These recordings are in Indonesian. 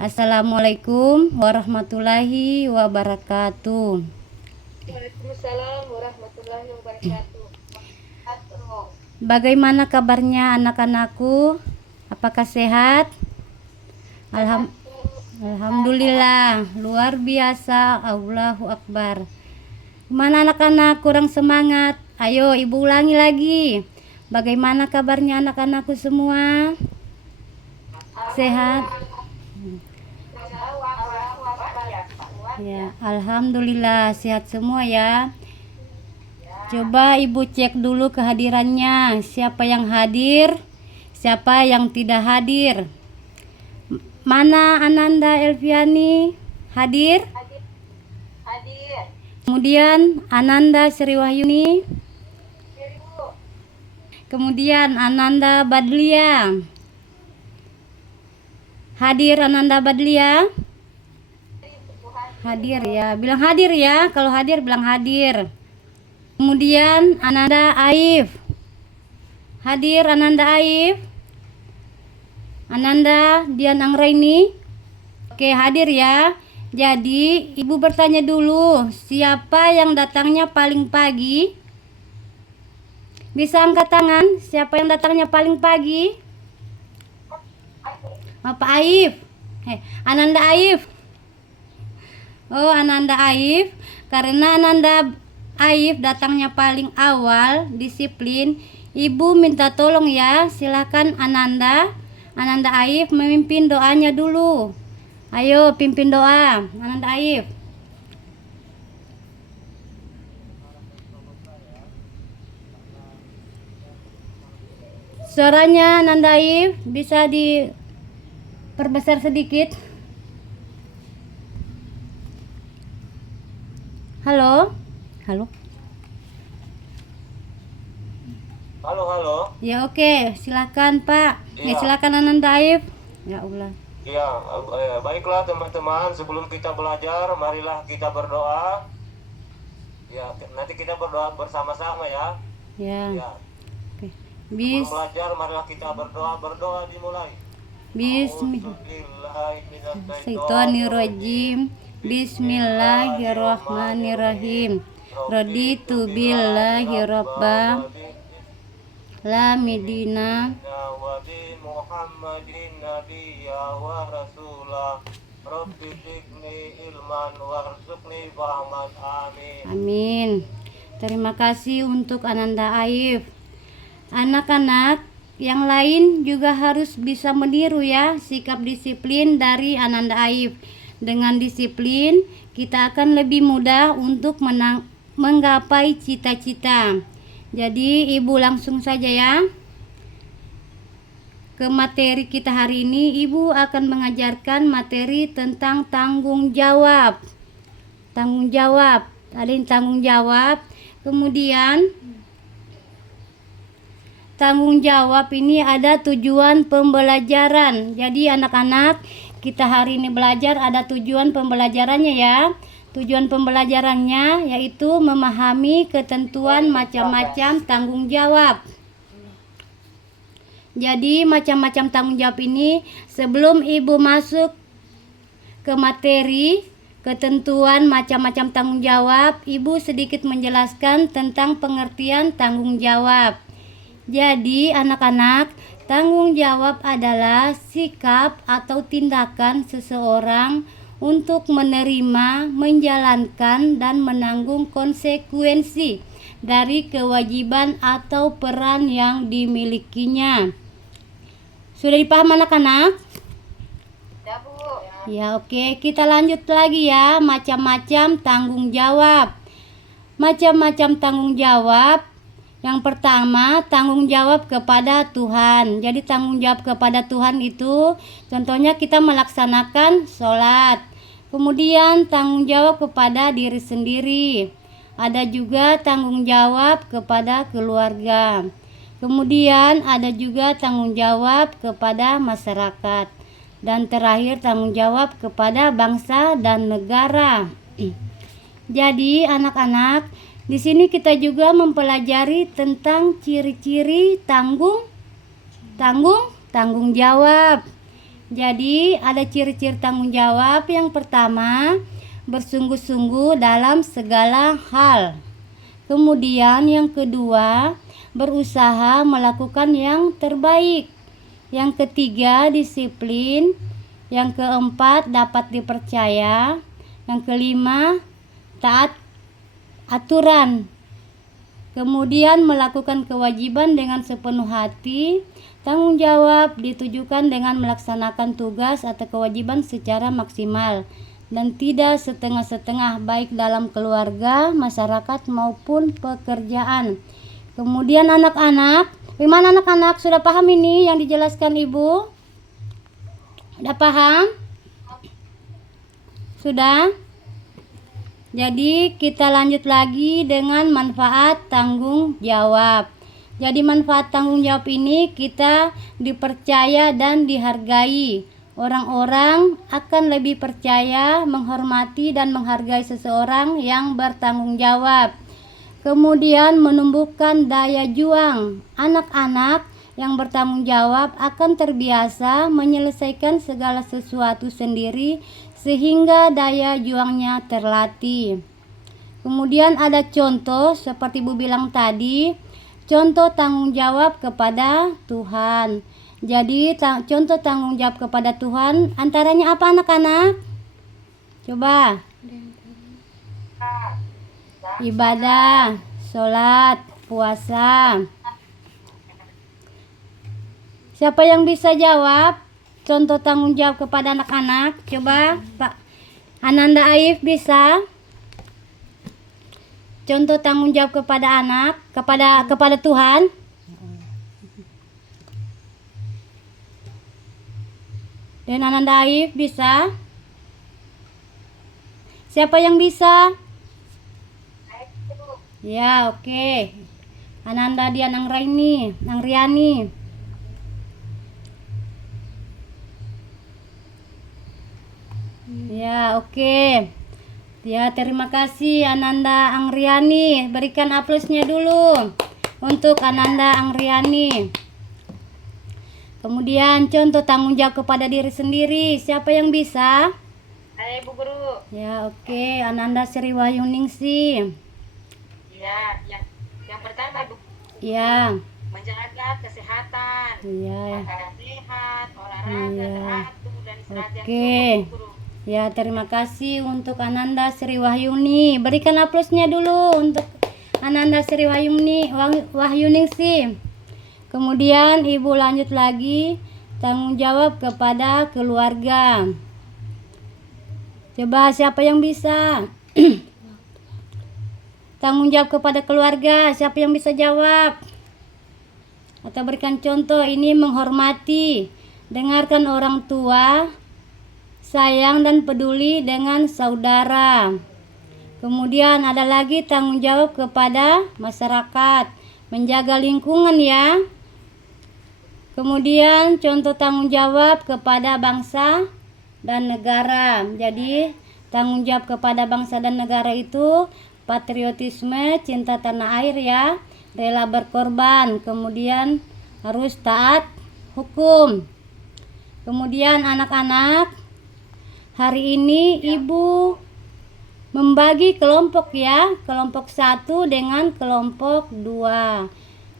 Assalamualaikum warahmatullahi wabarakatuh. Waalaikumsalam warahmatullahi wabarakatuh. Bagaimana kabarnya anak-anakku? Apakah sehat? Alhamdulillah, luar biasa. Allahu Akbar. Gimana anak-anak, kurang semangat? Ayo ibu ulangi lagi. Bagaimana kabarnya anak-anakku semua? Sehat? Ya, alhamdulillah sehat semua ya. Coba ibu cek dulu kehadirannya. Siapa yang hadir? Siapa yang tidak hadir? Mana Ananda Elviani? Hadir? Hadir. Kemudian Ananda Sri Wahyuni. Kemudian Ananda Badlia. Hadir Ananda Badlia? Hadir ya. Bilang hadir ya. Kalau hadir bilang hadir. Kemudian Ananda Aif. Hadir Ananda Aif. Ananda Dian Anggraini. Oke, hadir ya. Jadi ibu bertanya dulu, siapa yang datangnya paling pagi? Bisa angkat tangan. Siapa yang datangnya paling pagi? Bapak Aif. Ananda Aif. Oh, Ananda Aif. Karena Ananda Aif datangnya paling awal, disiplin, ibu minta tolong ya. Silakan Ananda Aif memimpin doanya dulu. Ayo pimpin doa Ananda Aif. Suaranya Ananda Aif bisa diperbesar sedikit. Halo. Halo. Ya oke, silakan Pak. Iya. Silakan Ananda Aif. Ya Allah. Ya, baiklah teman-teman, sebelum kita belajar, marilah kita berdoa. Ya, nanti kita berdoa bersama-sama ya. Ya. Ya. Oke. Sebelum belajar, marilah kita berdoa. Berdoa dimulai. Bismillahirrahmanirrahim. Bismillahirrahmanirrahim. Raditu billahi rabba la midina wa bi Muhammadin nabiyya wa rasulah. Rabbi zidni ilman warzuqni fahman. Amin. Amin. Terima kasih untuk Ananda Aif. Anak-anak yang lain juga harus bisa meniru ya sikap disiplin dari Ananda Aif. Dengan disiplin, kita akan lebih mudah untuk menggapai cita-cita. Jadi, ibu langsung saja ya. Ke materi kita hari ini, ibu akan mengajarkan materi tentang tanggung jawab. Tanggung jawab, ada yang tanggung jawab. Kemudian, tanggung jawab ini ada tujuan pembelajaran. Jadi, anak-anak, kita hari ini belajar ada tujuan pembelajarannya ya. Tujuan pembelajarannya yaitu memahami ketentuan macam-macam tanggung jawab. Jadi macam-macam tanggung jawab ini sebelum ibu masuk ke materi ketentuan macam-macam tanggung jawab, ibu sedikit menjelaskan tentang pengertian tanggung jawab. Jadi anak-anak, tanggung jawab adalah sikap atau tindakan seseorang untuk menerima, menjalankan, dan menanggung konsekuensi dari kewajiban atau peran yang dimilikinya. Sudah dipaham anak-anak? Ya, Bu. Ya oke, kita lanjut lagi ya. Macam-macam tanggung jawab. Macam-macam tanggung jawab. Yang pertama, tanggung jawab kepada Tuhan. Jadi tanggung jawab kepada Tuhan itu contohnya kita melaksanakan sholat. Kemudian tanggung jawab kepada diri sendiri. Ada juga tanggung jawab kepada keluarga. Kemudian ada juga tanggung jawab kepada masyarakat. Dan terakhir tanggung jawab kepada bangsa dan negara. Jadi anak-anak, di sini kita juga mempelajari tentang ciri-ciri tanggung jawab. Jadi ada ciri-ciri tanggung jawab. Yang pertama, bersungguh-sungguh dalam segala hal. Kemudian yang kedua, berusaha melakukan yang terbaik. Yang ketiga, disiplin. Yang keempat, dapat dipercaya. Yang kelima, taat aturan. Kemudian melakukan kewajiban dengan sepenuh hati. Tanggung jawab ditujukan dengan melaksanakan tugas atau kewajiban secara maksimal dan tidak setengah-setengah, baik dalam keluarga, masyarakat maupun pekerjaan. Kemudian anak-anak, gimana anak-anak, sudah paham ini yang dijelaskan Ibu? Sudah paham? Sudah? Jadi kita lanjut lagi dengan manfaat tanggung jawab. Jadi manfaat tanggung jawab ini kita dipercaya dan dihargai. Orang-orang akan lebih percaya, menghormati dan menghargai seseorang yang bertanggung jawab. Kemudian menumbuhkan daya juang. Anak-anak yang bertanggung jawab akan terbiasa menyelesaikan segala sesuatu sendiri sehingga daya juangnya terlatih. Kemudian ada contoh seperti Ibu bilang tadi, contoh tanggung jawab kepada Tuhan. Jadi contoh tanggung jawab kepada Tuhan antaranya apa anak-anak? Coba. Ibadah, sholat, puasa. Siapa yang bisa jawab contoh tanggung jawab kepada anak-anak? Coba Pak Ananda Aif bisa. Contoh tanggung jawab kepada anak, kepada Tuhan. Dan Ananda Aif bisa. Siapa yang bisa? Ya, oke. Ananda Dian Angriani. Ya, oke. Ya, terima kasih Ananda Angriani. Berikan aplausnya dulu untuk Ananda Angriani. Kemudian contoh tanggung jawab kepada diri sendiri. Siapa yang bisa? Hai Bu Guru. Ya, oke. Ananda Sri Wahyuningsi. Ya, yang pertama Bu, Ya. menjaga kesehatan, Iya. makanan sehat, olahraga Iya. teratur dan istirahat yang Oke. cukup Bu Guru. Ya, terima kasih untuk Ananda Sri Wahyuni. Berikan aplausnya dulu untuk Ananda Sri Wahyuningsi. Kemudian Ibu lanjut lagi, tanggung jawab kepada keluarga. Coba siapa yang bisa? Tanggung jawab kepada keluarga, siapa yang bisa jawab? Atau berikan contoh, ini menghormati, dengarkan orang tua, sayang dan peduli dengan saudara. Kemudian ada lagi tanggung jawab kepada masyarakat, menjaga lingkungan ya. Kemudian contoh tanggung jawab kepada bangsa dan negara. Jadi tanggung jawab kepada bangsa dan negara itu patriotisme, cinta tanah air ya, rela berkorban, kemudian harus taat hukum. Kemudian anak-anak, hari ini Ibu membagi kelompok ya, kelompok 1 dengan kelompok 2.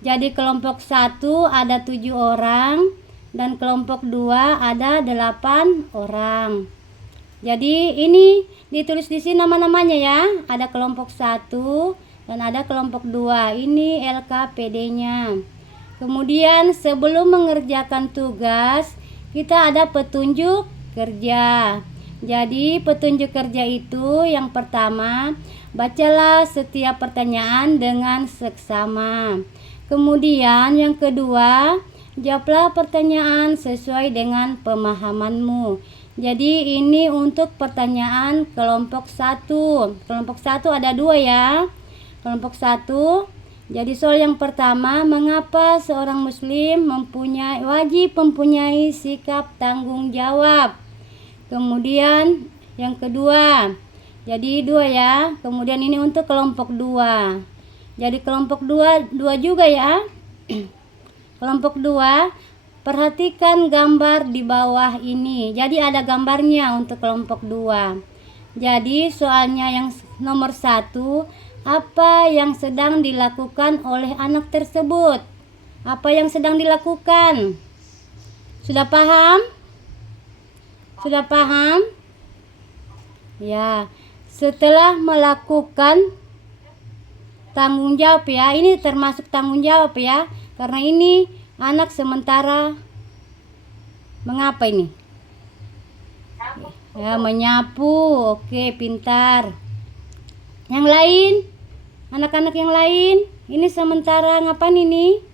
Jadi kelompok 1 ada 7 orang dan kelompok 2 ada 8 orang. Jadi ini ditulis di sini nama-namanya ya. Ada kelompok 1 dan ada kelompok 2. Ini LKPD-nya. Kemudian sebelum mengerjakan tugas, kita ada petunjuk kerja. Jadi petunjuk kerja itu yang pertama, bacalah setiap pertanyaan dengan seksama. Kemudian yang kedua, jawablah pertanyaan sesuai dengan pemahamanmu. Jadi ini untuk pertanyaan kelompok 1. Kelompok 1 ada 2 ya. Kelompok 1. Jadi soal yang pertama, mengapa seorang muslim wajib mempunyai sikap tanggung jawab. Kemudian yang kedua. Jadi 2 ya. Kemudian ini untuk kelompok 2. Jadi kelompok 2 juga ya. Kelompok 2, Perhatikan gambar di bawah ini. Jadi ada gambarnya untuk kelompok 2. Jadi soalnya yang nomor 1, apa yang sedang dilakukan oleh anak tersebut? Apa yang sedang dilakukan? Sudah paham? Sudah paham? Ya, setelah melakukan tanggung jawab ya, ini termasuk tanggung jawab ya, karena ini anak sementara mengapa ini? Ya, menyapu. Oke, pintar. Yang lain? Anak-anak yang lain? Ini sementara ngapain ini?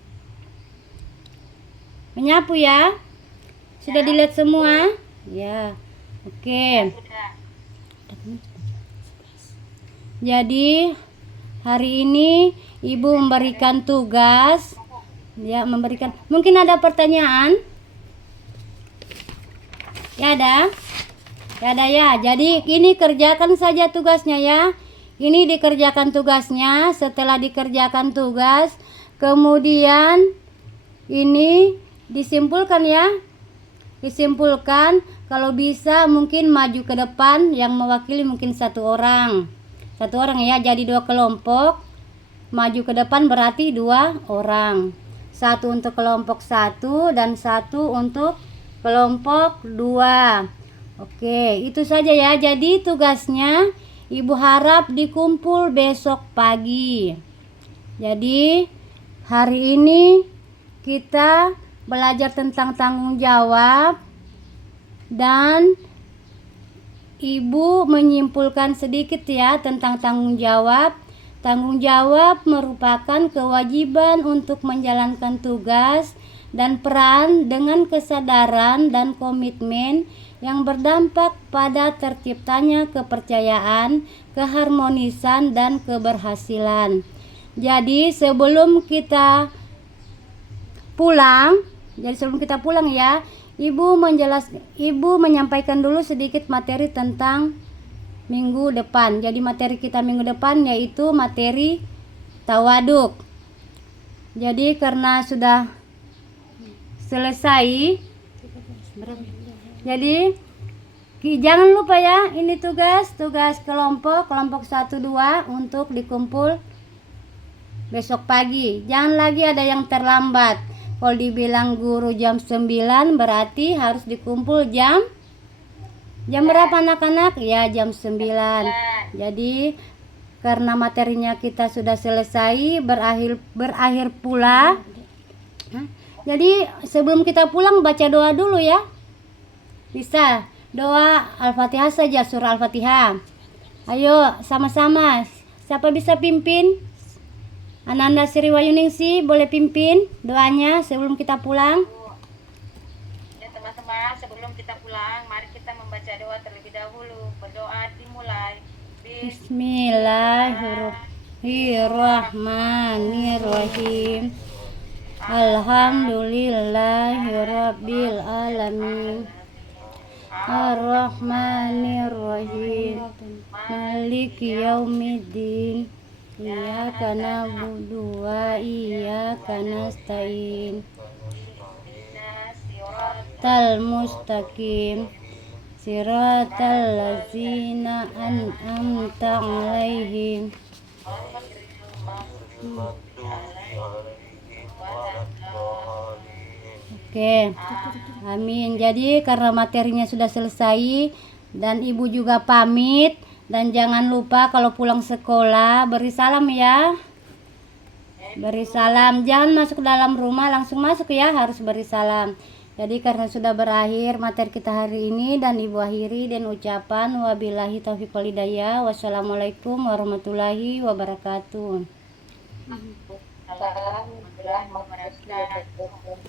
Menyapu ya? Sudah dilihat semua? Ya. Oke. Sudah. Jadi hari ini Ibu memberikan tugas. Ya, memberikan. Mungkin ada pertanyaan? Ya ada? Ya ada ya. Jadi ini kerjakan saja tugasnya ya. Ini dikerjakan tugasnya. Setelah dikerjakan tugas, kemudian ini disimpulkan ya. Disimpulkan, kalau bisa mungkin maju ke depan, yang mewakili mungkin 1 orang. 1 orang ya, jadi 2 kelompok. Maju ke depan berarti 2 orang. 1 untuk kelompok 1 dan 1 untuk kelompok 2. Oke, itu saja ya. Jadi tugasnya Ibu harap dikumpul besok pagi. Jadi hari ini kita belajar tentang tanggung jawab dan Ibu menyimpulkan sedikit ya tentang tanggung jawab. Tanggung jawab merupakan kewajiban untuk menjalankan tugas dan peran dengan kesadaran dan komitmen yang berdampak pada terciptanya kepercayaan, keharmonisan, dan keberhasilan. Jadi sebelum kita pulang ya, Ibu menyampaikan dulu sedikit materi tentang minggu depan. Jadi materi kita minggu depan yaitu materi tawaduk. Jadi karena sudah selesai, jadi jangan lupa ya, ini tugas kelompok 1, 2 untuk dikumpul besok pagi. Jangan lagi ada yang terlambat. Kalau dibilang guru jam 9 berarti harus dikumpul jam berapa anak-anak? Ya jam 9. Jadi karena materinya kita sudah selesai, berakhir pula. Jadi sebelum kita pulang baca doa dulu ya. Bisa doa Al-Fatihah saja, surah Al-Fatihah. Ayo sama-sama. Siapa bisa pimpin? Ananda Sri Wayuningsi boleh pimpin doanya sebelum kita pulang. Ya teman-teman, sebelum kita pulang, mari kita membaca doa terlebih dahulu. Berdoa dimulai. Bismillahirrahmanirrahim. Alhamdulillahirabbil alamin. Ar-Rahmanir-Rahim. Maliki yaumiddin. Iyyaka na'budu wa iyyaka nasta'in. Tal mustaqim. Siratal ladzina an'amta 'alaihim. Oke. Amin. Jadi karena materinya sudah selesai dan Ibu juga pamit. Dan jangan lupa kalau pulang sekolah beri salam ya. Beri salam. Jangan masuk dalam rumah langsung masuk ya, harus beri salam. Jadi karena sudah berakhir materi kita hari ini dan Ibu akhiri dan ucapan wabillahi taufiq wal hidayah. Wassalamualaikum warahmatullahi wabarakatuh. Assalamualaikum warahmatullahi wabarakatuh.